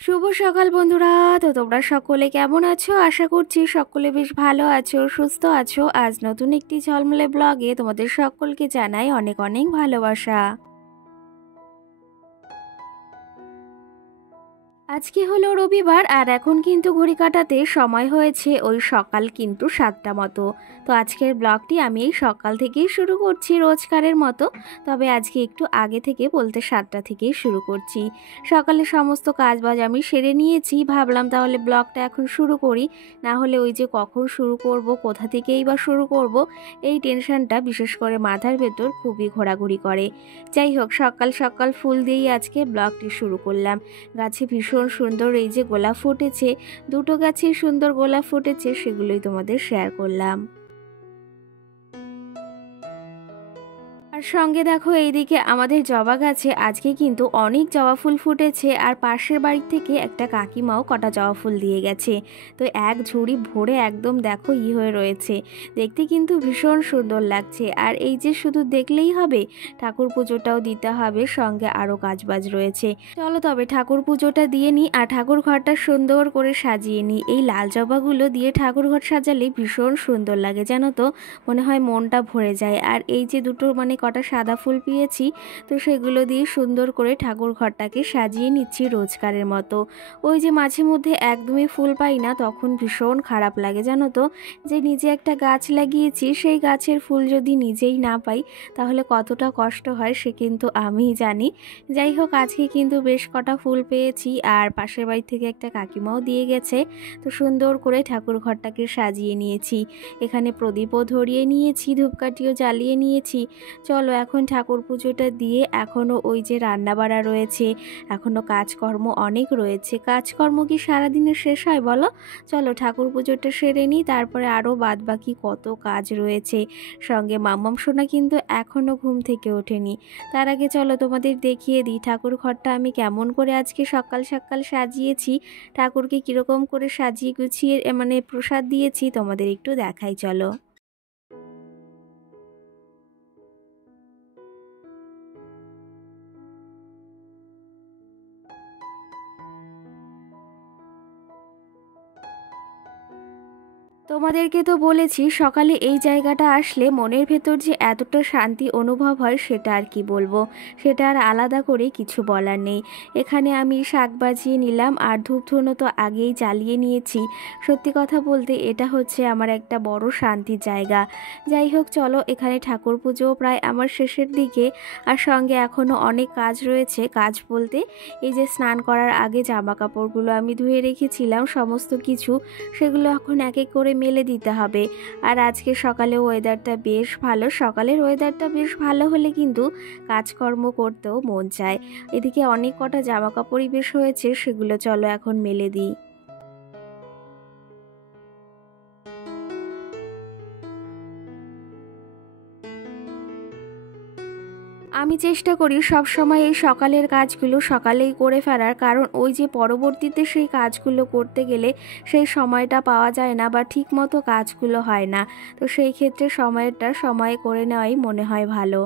শুভ সকাল বন্ধুরা। তো তোমরা সকলে কেমন আছো? আশা করছি সকলে বেশ ভালো আছো, সুস্থ আছো। আজ নতুন একটি ঝলমলে ব্লগে তোমাদের সকলকে জানাই অনেক অনেক ভালোবাসা। আজকে হলো রবিবার আর এখন কিন্তু ঘড়ি কাটাতে সময় হয়েছে ওই সকাল কিন্তু 7টা মতো। তো আজকের ব্লগটি আমি এই সকাল থেকেই শুরু করছি রোজকারের মতো, তবে আজকে একটু আগে থেকে বলতে 7টা থেকেই শুরু করছি। সকালে সমস্ত কাজবাজ আমি সেরে নিয়েছি, ভাবলাম তাহলে ব্লগটা এখন শুরু করি, না হলে ওই যে কখন শুরু করব, কোথা থেকেই বা শুরু করব, এই টেনশনটা বিশেষ করে মাথার ভেতর খুবই ঘোরাঘুরি করে। যাই হোক, সকাল সকাল ফুল দিয়েই আজকে ব্লগটি শুরু করলাম। গাছে ভীষণ সুন্দর এই যে গোলাপ ফুটেছে, দুটো গাছে সুন্দর গোলাপ ফুটেছে, সেগুলোই তোমাদের শেয়ার করলাম। আর সঙ্গে দেখো এইদিকে আমাদের জবা গাছে আজকে কিন্তু অনেক জবা ফুল ফুটেছে, আর পাশের বাড়ি থেকে একটা কাকিমাও কটা জবা ফুল দিয়ে গেছে। তো এক ঝুড়ি ভরে একদম দেখো হয়ে রয়েছে, দেখতে কিন্তু ভীষণ সুন্দর লাগছে। আর এই যে শুধু দেখলেই হবে, ঠাকুর পুজোটাও দিতে হবে, সঙ্গে আরও কাজবাজ রয়েছে। চলো তবে ঠাকুর পুজোটা দিয়ে নিই আর ঠাকুর ঘরটা সুন্দর করে সাজিয়ে নিই। এই লাল জবাগুলো দিয়ে ঠাকুর ঘর সাজালে ভীষণ সুন্দর লাগে, জানো তো, মনে হয় মনটা ভরে যায়। আর এই যে দুটো কটা সাদা ফুল পেয়েছি, তো সেগুলো দিয়ে সুন্দর করে ঠাকুর ঘরটাকে সাজিয়ে নিচ্ছি রোজকারের মতো। ওই যে মাঝে মধ্যে একদমই ফুল পাই না, তখন ভীষণ খারাপ লাগে, জানো তো, যে নিজে একটা গাছ লাগিয়েছি, সেই গাছের ফুল যদি নিজেই না পাই তাহলে কতটা কষ্ট হয় সে কিন্তু আমিই জানি। যাই হোক, আজকে কিন্তু বেশ কটা ফুল পেয়েছি, আর পাশের বাড়ি থেকে একটা কাকিমাও দিয়ে গেছে। তো সুন্দর করে ঠাকুর ঘরটাকে সাজিয়ে নিয়েছি, এখানে প্রদীপও ধরিয়ে নিয়েছি, ধূপকাঠিও জ্বালিয়ে নিয়েছি। চলো এখন ঠাকুর পুজোটা দিয়ে, এখনও ওই যে রান্না বাড়া রয়েছে, এখনও কাজকর্ম অনেক রয়েছে। কাজকর্ম কি সারাদিনে শেষ হয় বলো? চলো ঠাকুর পুজোটা সেরে নিই, তারপরে আরও বাদবাকি কত কাজ রয়েছে। সঙ্গে মাম্মাম সোনা কিন্তু এখনও ঘুম থেকে ওঠেনি। তার আগে চলো তোমাদের দেখিয়ে দিই ঠাকুর ঘরটা আমি কেমন করে আজকে সকাল সকাল সাজিয়েছি, ঠাকুরকে কীরকম করে সাজিয়ে গুছিয়ে প্রসাদ দিয়েছি তোমাদের একটু দেখাই, চলো। তোমাদেরকে তো বলেছি সকালে এই জায়গাটা আসলে মনের ভেতর যে এতটা শান্তি অনুভব হয় সেটা আর কি বলবো, সেটা আর আলাদা করে কিছু বলার নেই। এখানে আমি শাক বাজিয়ে নিলাম, আর ধূপধুনো তো আগেই জ্বালিয়ে নিয়েছি। সত্যি কথা বলতে এটা হচ্ছে আমার একটা বড় শান্তির জায়গা। যাই হোক, চলো এখানে ঠাকুর পুজোও প্রায় আমার শেষের দিকে, আর সঙ্গে এখনও অনেক কাজ রয়েছে। কাজ বলতে এই যে স্নান করার আগে জামা কাপড়গুলো আমি ধুয়ে রেখেছিলাম সমস্ত কিছু, সেগুলো এখন এক এক করে মেলে দিতে হবে। আর আজকে সকালে ওয়েদারটা বেশ ভালো, সকালের ওয়েদারটা বেশ ভালো হলে কিন্তু কাজকর্ম করতেও মন চায়। এদিকে অনেক কটা জামা কাপড়ই বেশ হয়েছে, সেগুলো চলো এখন মেলে দিই। আমি চেষ্টা করি সব সময় এই সকালের কাজগুলো সকালেই করে ফেলার, কারণ ওই যে পরবর্তীতে সেই কাজগুলো করতে গেলে সেই সময়টা পাওয়া যায় না, বা ঠিক মতো কাজগুলো হয় না। তো সেই ক্ষেত্রে সময়ে করে নেওয়াই মনে হয় ভালো।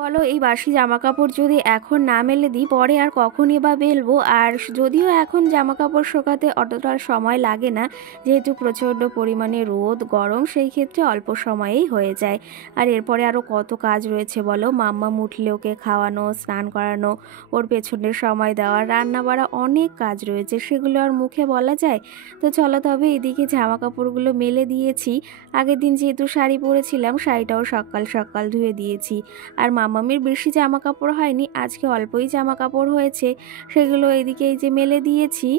বলো এই বাসি জামা কাপড় যদি এখন না মেলে দিই পরে আর কখনই বা মেলবো। আর যদিও এখন জামা কাপড় শুকাতে অতটা সময় লাগে না, যেহেতু প্রচণ্ড পরিমাণে রোদ গরম, সেই ক্ষেত্রে অল্প সময়েই হয়ে যায়। আর এরপরে আরও কত কাজ রয়েছে বলো, মাম্মাম উঠলে ওকে খাওয়ানো, স্নান করানো, ওর পেছনে সময় দেওয়া, রান্না বাড়া, অনেক কাজ রয়েছে, সেগুলো আর মুখে বলা যায়। তো চলো তবে এদিকে জামা কাপড়গুলো মেলে দিয়েছি। আগের দিন যেহেতু শাড়ি পরেছিলাম, শাড়িটাও সকাল সকাল ধুয়ে দিয়েছি। আর মামামির বেশি জামা কাপড় হয়নি, আজকে অল্পই জামা কাপড় হয়েছে, সেগুলো এদিকে এই যে মেলে দিয়েছি।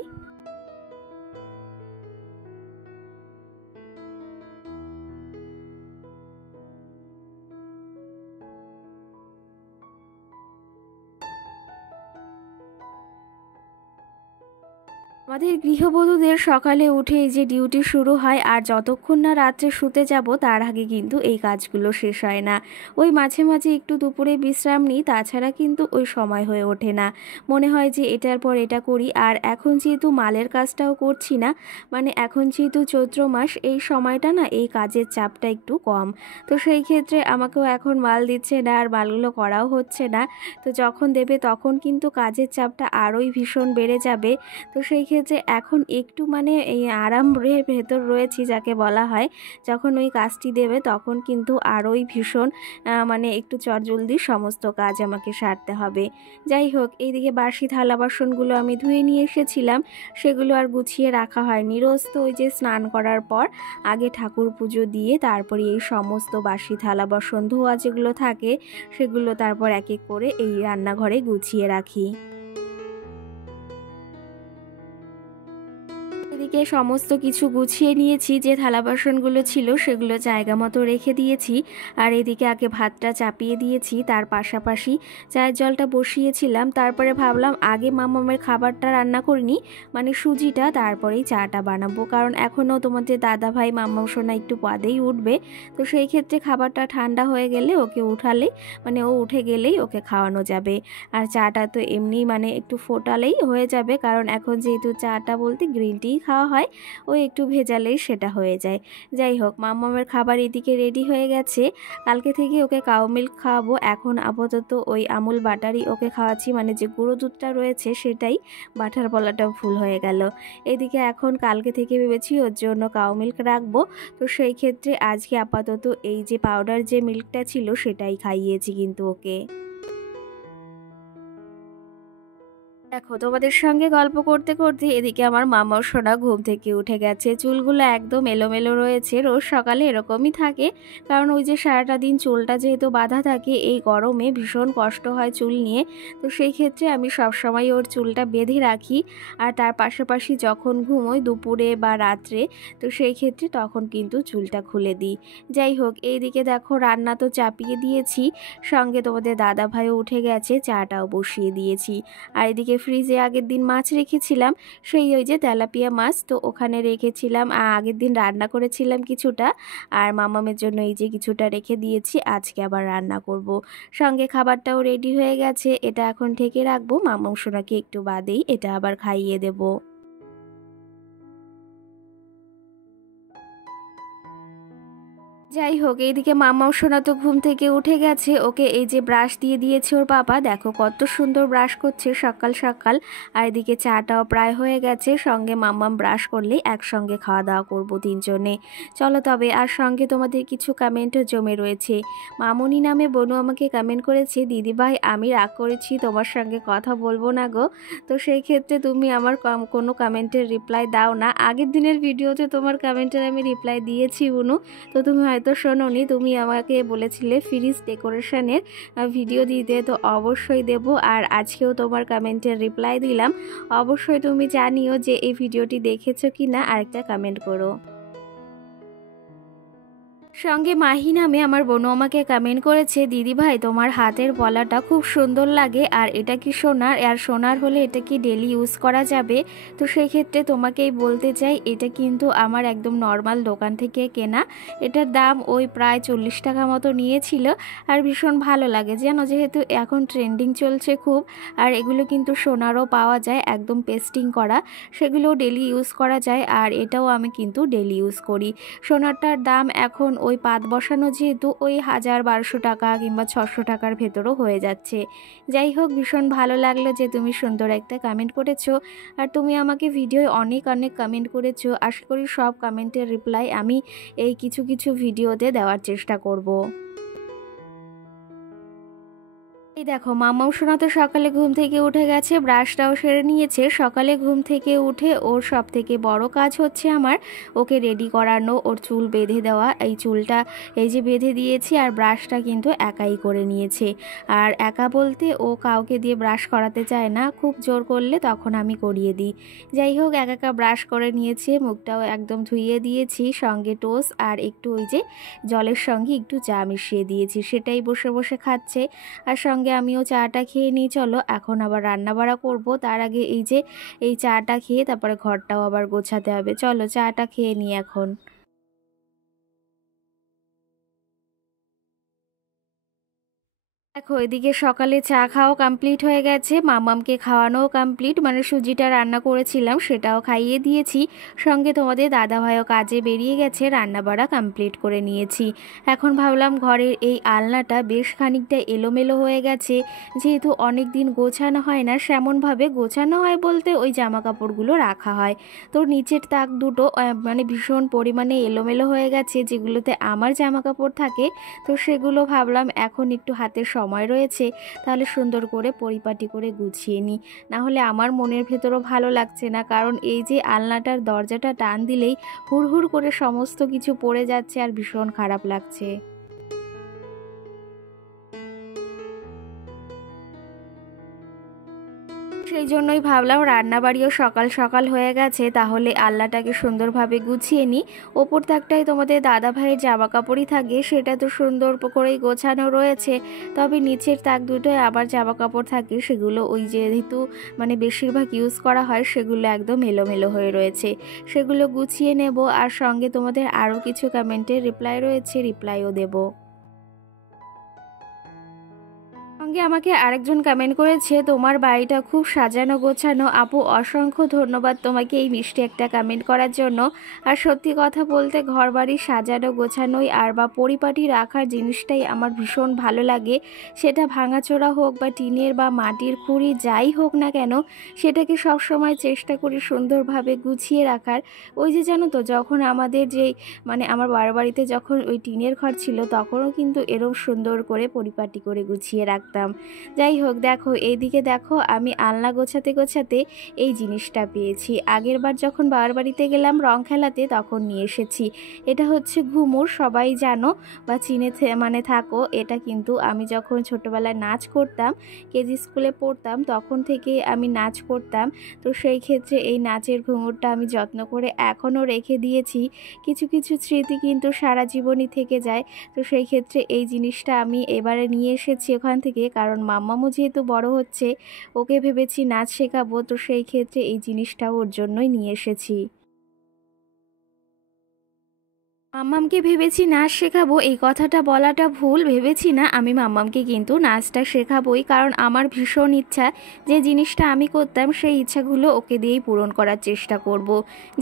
আমাদের গৃহবধূদের সকালে উঠে এই যে ডিউটি শুরু হয়, আর যতক্ষণ না রাত্রে শুতে যাব তার আগে কিন্তু এই কাজগুলো শেষ হয় না। ওই মাঝে মাঝে একটু দুপুরে বিশ্রাম নিই, তাছাড়া কিন্তু ওই সময় হয়ে ওঠে না। মনে হয় যে এটার পর এটা করি। আর এখন যেহেতু মালের কাজটাও করছি না, মানে এখন যেহেতু চৈত্র মাস, এই সময়টা না এই কাজের চাপটা একটু কম। তো সেই ক্ষেত্রে আমাকেও এখন মাল দিচ্ছে না, আর মালগুলো করাও হচ্ছে না। তো যখন দেবে তখন কিন্তু কাজের চাপটা আরোই ভীষণ বেড়ে যাবে। তো সেই ক্ষেত্রে এখন একটু মানে এই আরামের ভেতর রয়েছি যাকে বলা হয়। যখন ওই কাজটি দেবে তখন কিন্তু আরোই ভীষণ মানে একটু চটজলদি সমস্ত কাজ আমাকে সারতে হবে। যাই হোক, এইদিকে বাসি থালা বাসনগুলো আমি ধুয়ে নিয়ে এসেছিলাম, সেগুলো আর গুছিয়ে রাখা হয়নি। রোজ তো ওই যে স্নান করার পর আগে ঠাকুর পুজো দিয়ে তারপরে এই সমস্ত বাসি থালা বাসন ধোয়া যেগুলো থাকে সেগুলো তারপর এক এক করে এই রান্নাঘরে গুছিয়ে রাখি। এদিকে সমস্ত কিছু গুছিয়ে নিয়েছি, যে থালা বাসনগুলো ছিল সেগুলো জায়গা মতো রেখে দিয়েছি। আর এদিকে আগে ভাতটা চাপিয়ে দিয়েছি, তার পাশাপাশি চায়ের জলটা বসিয়েছিলাম। তারপরে ভাবলাম আগে মামামের খাবারটা রান্না করিনি, মানে সুজিটা, তারপরেই চাটা বানাবো, কারণ এখনও তোমাদের দাদা ভাই মাম্মাম সোনা একটু বাদেই উঠবে। তো সেই ক্ষেত্রে খাবারটা ঠান্ডা হয়ে গেলে ওকে উঠালে, মানে ও উঠে গেলেই ওকে খাওয়ানো যাবে। আর চাটা তো এমনি মানে একটু ফোটালেই হয়ে যাবে, কারণ এখন যেহেতু চাটা বলতে গ্রিন টি খাওয়া হয়, ও একটু ভেজালেই সেটা হয়ে যায়। যাই হোক, মাম্মামের খাবার এদিকে রেডি হয়ে গেছে। কালকে থেকে ওকে কাউ মিল্ক খাওয়াবো, এখন আপাতত ওই আমুল বাটারই ওকে খাওয়াচ্ছি, মানে যে গুঁড়ো দুধটা রয়েছে সেটাই, বাটার বলাটাও ভুল হয়ে গেল। এদিকে এখন কালকে থেকে ভেবেছি ওর জন্য কাউ মিল্ক রাখবো। তো সেই ক্ষেত্রে আজকে আপাতত এই যে পাউডার যে মিল্কটা ছিল সেটাই খাইয়েছি কিন্তু ওকে। দেখো, তোমাদের সঙ্গে গল্প করতে করতে এদিকে আমার মামাও সোনা ঘুম থেকে উঠে গেছে। চুলগুলো একদম এলোমেলো রয়েছে, রোজ সকালে এরকমই থাকে, কারণ ওই যে সারাটা দিন চুলটা যেহেতু বাঁধা থাকে, এই গরমে ভীষণ কষ্ট হয় চুল নিয়ে। তো সেই ক্ষেত্রে আমি সবসময় ওর চুলটা বেঁধে রাখি। আর তার পাশাপাশি যখন ঘুমোই দুপুরে বা রাত্রে, তো সেই ক্ষেত্রে তখন কিন্তু চুলটা খুলে দিই। যাই হোক, এইদিকে দেখো রান্না তো চাপিয়ে দিয়েছি, সঙ্গে তোমাদের দাদা ভাইও উঠে গেছে, চাটাও বসিয়ে দিয়েছি। আর এদিকে ফ্রিজে আগের দিন মাছ রেখেছিলাম, সেই ওই যে তেলাপিয়া মাছ, তো ওখানে রেখেছিলাম। আগের দিন রান্না করেছিলাম কিছুটা, আর মামামের জন্য এই যে কিছুটা রেখে দিয়েছি, আজকে আবার রান্না করব। সঙ্গে খাবারটাও রেডি হয়ে গেছে, এটা এখন ঢেকে রাখবো, মামাম সোনাকে একটু বাদেই এটা আবার খাইয়ে দেবো। যাই হোক, এইদিকে মামাও সোনা তো ঘুম থেকে উঠে গেছে, ওকে এই যে ব্রাশ দিয়ে দিয়েছে ওর বাবা, দেখো কত সুন্দর ব্রাশ করছে সকাল সকাল। আর এদিকে চাটাও প্রায় হয়ে গেছে, সঙ্গে মাম্মাম ব্রাশ করলেই একসঙ্গে খাওয়া দাওয়া করবো তিনজনে। চলো তবে, আর সঙ্গে তোমাদের কিছু কমেন্টও জমে রয়েছে। মামুনি নামে বনু আমাকে কমেন্ট করেছে, দিদিভাই আমি রাগ করেছি, তোমার সঙ্গে কথা বলবো না গো। তো সেই ক্ষেত্রে তুমি আমার কোনো কমেন্টের রিপ্লাই দাও না। আগের দিনের ভিডিওতে তোমার কমেন্টের আমি রিপ্লাই দিয়েছি বুনু, তো তুমি হয়তো শোনোনি। তুমি আমাকে বলেছিলে ফ্রিজ ডেকোরেশনের ভিডিও দিতে, তো অবশ্যই দেব। আর আজকেও তোমার কমেন্টের রিপ্লাই দিলাম। অবশ্যই তুমি জানিও যে এই ভিডিওটি দেখেছো কি না, আরেকটা কমেন্ট করো। সঙ্গে মাহি নামে আমার বোনও আমাকে কমেন্ট করেছে, দিদি ভাই তোমার হাতের পলাটা খুব সুন্দর লাগে, আর এটা কি সোনার? আর সোনার হলে এটা কি ডেলি ইউজ করা যাবে? তো সেই ক্ষেত্রে তোমাকেই বলতে চাই, এটা কিন্তু আমার একদম নর্মাল দোকান থেকে কেনা। এটার দাম ওই প্রায় 40 টাকা মতো নিয়েছিল। আর ভীষণ ভালো লাগে যেন, যেহেতু এখন ট্রেন্ডিং চলছে খুব। আর এগুলো কিন্তু সোনারও পাওয়া যায়, একদম পেস্টিং করা, সেগুলোও ডেলি ইউজ করা যায়। আর এটাও আমি কিন্তু ডেলি ইউজ করি। সোনারটার দাম এখন ওই ওই পাত বসানো যেহেতু ওই 1000-1200 টাকা কিংবা 600 টাকার ভেতরও হয়ে যাচ্ছে। যাই হোক, ভীষণ ভালো লাগলো যে তুমি সুন্দর একটা কমেন্ট করেছো, আর তুমি আমাকে ভিডিওয় অনেক অনেক কমেন্ট করেছো। আশা করি সব কমেন্টের রিপ্লাই আমি এই কিছু কিছু ভিডিওতে দেওয়ার চেষ্টা করব। এই দেখো, মাম্মাম সোনা তো সকালে ঘুম থেকে উঠে গেছে, ব্রাশটাও সেরে নিয়েছে। সকালে ঘুম থেকে উঠে ওর সব থেকে বড় কাজ হচ্ছে আমার ওকে রেডি করানো, ওর চুল বেঁধে দেওয়া। এই চুলটা এই যে বেঁধে দিয়েছি, আর ব্রাশটা কিন্তু একাই করে নিয়েছে। আর একা বলতে ও কাউকে দিয়ে ব্রাশ করাতে চায় না, খুব জোর করলে তখন আমি করিয়ে দিই। যাই হোক, একা ব্রাশ করে নিয়েছে, মুখটাও একদম ধুইয়ে দিয়েছি, সঙ্গে টোস্ট আর একটু ওই যে জলের সঙ্গে একটু চা মিশিয়ে দিয়েছি, সেটাই বসে বসে খাচ্ছে। আর সঙ্গে আমিও চাটা খেয়ে নিই। চলো এখন আবার রান্না বাড়া করবো, তার আগে এই যে এই চাটা খেয়ে তারপরে ঘরটাও আবার গোছাতে হবে। চলো চাটা খেয়ে নিই এখন। দেখো, এদিকে সকালে চা খাওয়া কমপ্লিট হয়ে গেছে, মামামকে খাওয়ানোও কমপ্লিট, মানে সুজিটা রান্না করেছিলাম সেটাও খাইয়ে দিয়েছি। সঙ্গে তোমাদের দাদাভাইও কাজে বেরিয়ে গেছে, রান্না বাড়া কমপ্লিট করে নিয়েছি। এখন ভাবলাম ঘরের এই আলনাটা বেশ খানিকটা এলোমেলো হয়ে গেছে, যেহেতু অনেক দিন গোছানো হয় না, সেমনভাবে গোছানো হয় বলতে ওই জামা কাপড়গুলো রাখা হয়, তো নিচের তাক দুটো মানে ভীষণ পরিমাণে এলোমেলো হয়ে গেছে, যেগুলোতে আমার জামা কাপড় থাকে। তো সেগুলো ভাবলাম এখন একটু হাতের সময় রয়েছে, তাহলে সুন্দর করে পরিপাটি করে গুছিয়ে নিই, না হলে আমার মনের ভেতরও ভালো লাগছে না। কারণ এই যে আলনাটার দরজাটা টান দিলেই হুড়হুড় করে সমস্ত কিছু পড়ে যাচ্ছে, আর ভীষণ খারাপ লাগছে। সেই জন্যই ভাবলাম রান্নাবাড়িও সকাল সকাল হয়ে গেছে, তাহলে আলনাটাকে সুন্দরভাবে গুছিয়ে নিই। ওপর তাকটায় তোমাদের দাদা ভাইয়ের জামা কাপড়ই থাকে, সেটা তো সুন্দর করেই গোছানো রয়েছে, তবে নিচের তাক দুটোয় আবার জামা কাপড় থাকে, সেগুলো ওই যেহেতু মানে বেশিরভাগ ইউজ করা হয় সেগুলো একদম এলোমেলো হয়ে রয়েছে, সেগুলো গুছিয়ে নেব। আর সঙ্গে তোমাদের আরও কিছু কমেন্টের রিপ্লাই রয়েছে, রিপ্লাইও দেবো। সঙ্গে আমাকে আরেকজন কমেন্ট করেছে, তোমার বাড়িটা খুব সাজানো গোছানো। আপু, অসংখ্য ধন্যবাদ তোমাকে এই মিষ্টি একটা কমেন্ট করার জন্য। আর সত্যি কথা বলতে ঘর বাড়ি সাজানো গোছানোই আর বা পরিপাটি রাখার জিনিসটাই আমার ভীষণ ভালো লাগে। সেটা ভাঙাচোরা হোক বা টিনের বা মাটির খুঁড়ি যাই হোক না কেন, সেটাকে সবসময় চেষ্টা করি সুন্দরভাবে গুছিয়ে রাখার। ওই যে জানো তো, যখন আমাদের যেই মানে আমার বাড়িতে যখন ওই টিনের ঘর ছিল, তখনও কিন্তু এরকম সুন্দর করে পরিপাটি করে গুছিয়ে রাখতাম। যাই হোক, দেখো এইদিকে দেখো, আমি আলনা গোছাতে গোছাতে এই জিনিসটা পেয়েছি। আগের বার যখন বাবার বাড়িতে গেলাম রং খেলাতে, তখন নিয়ে এসেছি। এটা হচ্ছে ঘুমুর, সবাই জানো বা চিনে মানে থাকো। এটা কিন্তু আমি যখন ছোটবেলায় নাচ করতাম, কেজি স্কুলে পড়তাম, তখন থেকে আমি নাচ করতাম। তো সেই ক্ষেত্রে এই নাচের ঘুঙুরটা আমি যত্ন করে এখনও রেখে দিয়েছি। কিছু কিছু স্মৃতি কিন্তু সারা জীবনই থেকে যায়। তো সেই ক্ষেত্রে এই জিনিসটা আমি এবারে নিয়ে এসেছি ওখান থেকে, কারণ মাম্মামও যেহেতু বড় হচ্ছে, ওকে ভেবেছি নাচ শেখাবো, তো সেই ক্ষেত্রে এই জিনিসটাও ওর জন্যই নিয়ে এসেছি। মাম্মামকে ভেবেছি নাচ শেখাবো, এই কথাটা বলাটা ভুল, ভেবেছি না, আমি মাম্মামকে কিন্তু নাচটা শেখাবোই, কারণ আমার ভীষণ ইচ্ছা যে জিনিসটা আমি করতাম সেই ইচ্ছাগুলো ওকে দিয়েই পূরণ করার চেষ্টা করব।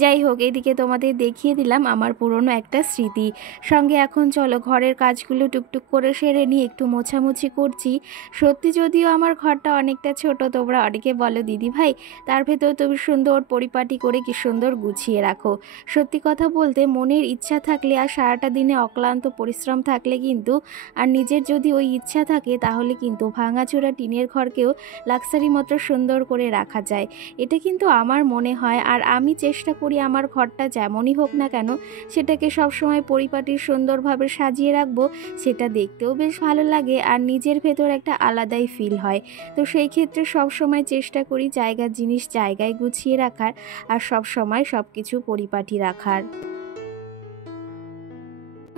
যাই হোক, এদিকে তোমাদের দেখিয়ে দিলাম আমার পুরনো একটা স্মৃতি। সঙ্গে এখন চলো ঘরের কাজগুলো টুকটুক করে সেরে নিয়ে একটু মোছামুছি করছি। সত্যি যদিও আমার ঘরটা অনেকটা ছোট, তোমরা অনেকে বলো দিদি ভাই তার ভেতর তুমি সুন্দর পরিপাটি করে কি সুন্দর গুছিয়ে রাখো। সত্যি কথা বলতে মনের ইচ্ছা থাকলে আর সারাটা দিনে অক্লান্ত পরিশ্রম থাকলে কিন্তু, আর নিজের যদি ওই ইচ্ছা থাকে, তাহলে কিন্তু ভাঙাচোরা টিনের ঘরকেও লাক্সারি মতো সুন্দর করে রাখা যায়। এটা কিন্তু আমার মনে হয়, আর আমি চেষ্টা করি আমার ঘরটা যেমনই হোক না কেন সেটাকে সবসময় পরিপাটি সুন্দরভাবে সাজিয়ে রাখবো, সেটা দেখতেও বেশ ভালো লাগে আর নিজের ভেতর একটা আলাদাই ফিল হয়। তো সেই ক্ষেত্রে সবসময় চেষ্টা করি জায়গার জিনিস জায়গায় গুছিয়ে রাখার, আর সবসময় সব কিছু পরিপাটি রাখার।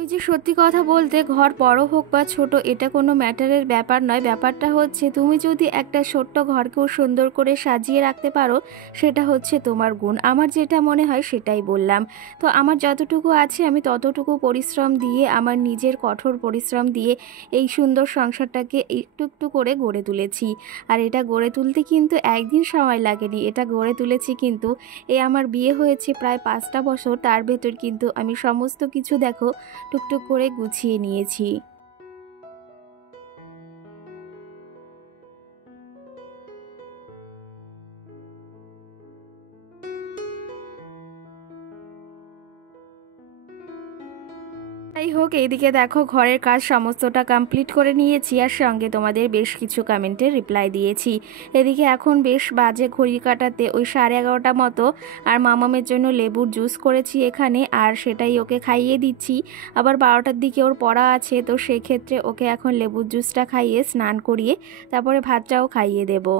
ওই যে সত্যি কথা বলতে ঘর বড় হোক বা ছোট, এটা কোনো ম্যাটারের ব্যাপার নয়। ব্যাপারটা হচ্ছে তুমি যদি একটা ছোট্ট ঘরকেও সুন্দর করে সাজিয়ে রাখতে পারো, সেটা হচ্ছে তোমার গুণ। আমার যেটা মনে হয় সেটাই বললাম। তো আমার যতটুকু আছে আমি ততটুকু পরিশ্রম দিয়ে, আমার নিজের কঠোর পরিশ্রম দিয়ে এই সুন্দর সংসারটাকে একটু একটু করে গড়ে তুলেছি। আর এটা গড়ে তুলতে কিন্তু একদিন সময় লাগেনি, এটা গড়ে তুলেছি কিন্তু এই আমার বিয়ে হয়েছে প্রায় 5টা বছর, তার ভেতর কিন্তু আমি সমস্ত কিছু দেখো টুকটুক করে গুছিয়ে নিয়েছি। যাই হোক, এইদিকে দেখো ঘরের কাজ সমস্তটা কমপ্লিট করে নিয়েছি আর সঙ্গে তোমাদের বেশ কিছু কমেন্টের রিপ্লাই দিয়েছি। এদিকে এখন বেশ বাজে ঘড়ি কাটাতে ওই 11:30 মতো, আর মামামের জন্য লেবুর জুস করেছি এখানে, আর সেটাই ওকে খাইয়ে দিচ্ছি। আবার 12টার দিকে ওর পড়া আছে, তো সেই ক্ষেত্রে ওকে এখন লেবুর জুসটা খাইয়ে স্নান করিয়ে তারপরে ভাতটাও খাইয়ে দেবো।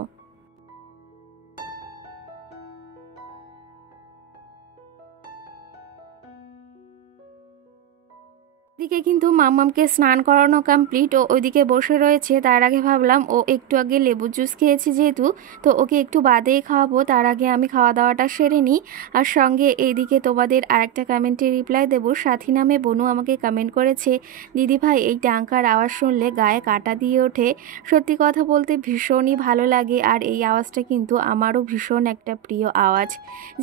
দিকে কিন্তু মাম্মামকে স্নান করানো কমপ্লিট, ও ওইদিকে বসে রয়েছে। তার আগে ভাবলাম ও একটু আগে লেবু জুস খেয়েছে যেহেতু, তো ওকে একটু বাদেই খাওয়াবো, তার আগে আমি খাওয়া দাওয়াটা সেরে নিই। আর সঙ্গে এইদিকে তোমাদের আরেকটা কমেন্টে রিপ্লাই দেবো। সাথী নামে বনু আমাকে কমেন্ট করেছে, দিদি ভাই এই টাঙ্কার আওয়াজ শুনলে গায়ে কাঁটা দিয়ে ওঠে। সত্যি কথা বলতে ভীষণই ভালো লাগে, আর এই আওয়াজটা কিন্তু আমারও ভীষণ একটা প্রিয় আওয়াজ।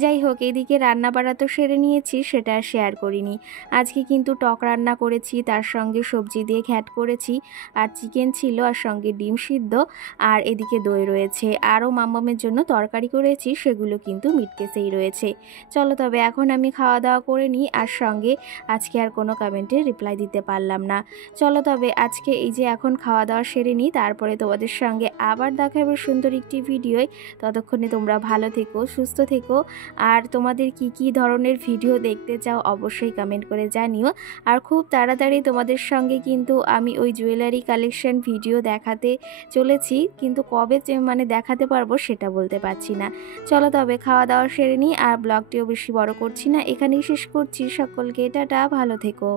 যাই হোক, এদিকে রান্না বাড়া তো সেরে নিয়েছি, সেটা শেয়ার করিনি। আজকে কিন্তু টক রান্না করেছি, তার সঙ্গে সবজি দিয়ে ঘ্যাট করেছি, আর চিকেন ছিল, আর সঙ্গে ডিম সিদ্ধ, আর এদিকে দই রয়েছে। আরও মাম্মামের জন্য তরকারি করেছি, সেগুলো কিন্তু মিটকেসেই রয়েছে। চলো তবে এখন আমি খাওয়া দাওয়া করে নিই, আর সঙ্গে আজকে আর কোনো কমেন্টে রিপ্লাই দিতে পারলাম না। চলো তবে আজকে এই যে এখন খাওয়া দাওয়া সেরে নিই, তারপরে তোমাদের সঙ্গে আবার দেখা হবে সুন্দর একটি ভিডিওয়। ততক্ষণে তোমরা ভালো থেকো, সুস্থ থেকো, আর তোমাদের কি কি ধরনের ভিডিও দেখতে চাও অবশ্যই কমেন্ট করে জানিও। আর খুব তাড়াতাড়ি তোমাদের সঙ্গে কিন্তু আমি ওই জুয়েলারি কালেকশন ভিডিও দেখাতে চলেছি, কিন্তু কবে মানে দেখাতে পারবো সেটা বলতে পারছি না। চলো তবে খাওয়া দাওয়া সেরে নিই, আর ব্লগটিও বেশি বড় করছি না, এখানেই শেষ করছি। সকলকে টাটা, ভালো থেকো।